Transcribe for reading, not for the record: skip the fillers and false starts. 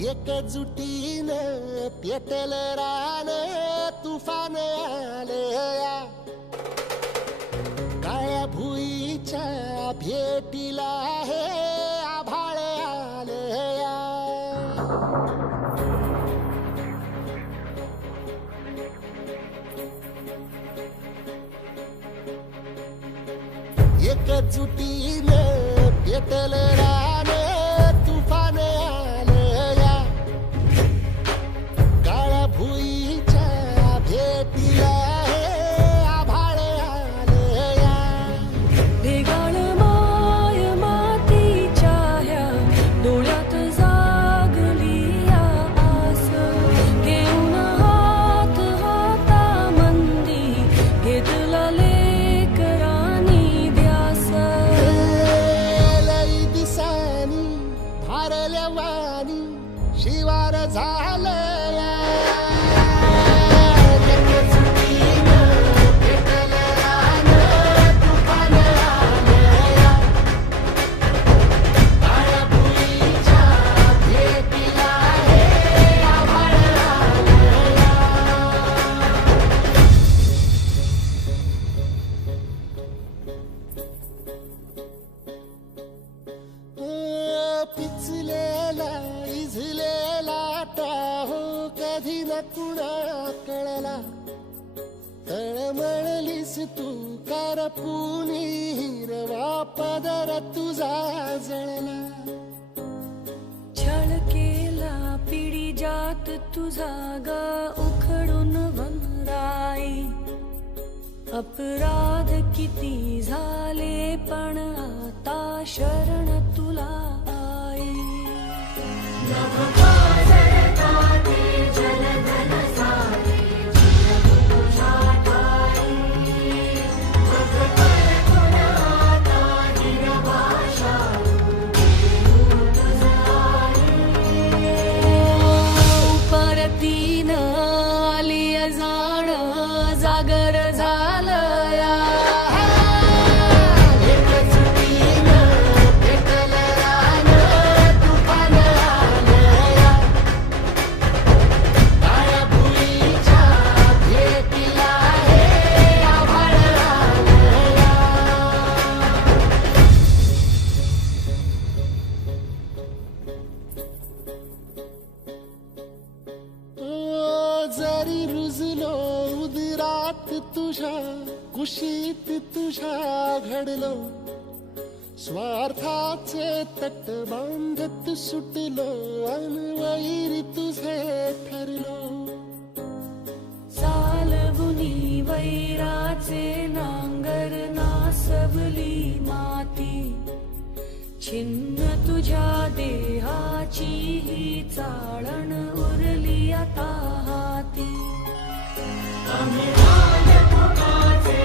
एकजुटीनं पेटल रान तुफान आलया काळ्या भुईच्या भेटीला हे आभाळ आलया एकजुटीनं पेटल रान तुफान आलया काळ्या भुईच्या भेटीला हे आभाळ आलया ढेगाळ माय मातीच्या ह्या डोळ्यात जागली या आस घेऊन हात हातामंदी घेतला लेकरांनी ध्यास लई दिसानी भारल्या वाणी शिवार झालया एकजुटीनं पेटल रान तुफान आलया काळ्या भुईच्या भेटीला हे आभाळ आलया पिचलेला इझलेला टाहो कधी न कुणा कळला तळमळलीस तू करपुनी हिरवा पदर तुझा जळला छळ केला पिढी जात तुझा ग उखडून वनराई अपराध किती झाले पण आता शरण तुला आई परतीनं आली जाण जागर झालया एकजुटीनं पेटल रान तुफान आलया काळ्या भुईच्या भेटीला हे आभाळ आलया जरी रुजलो उदरात तुझ्या कुशीत तुझ्या घडलो स्वार्थाचे तट बांधत सुटलो अनवैरी तुझे ठरलो चालवुनी वैराचे नांगर नासवली माती छिन्न तुझ्या देहाची ही चाळण उरली आता हाती आम्ही राजकुमाराचे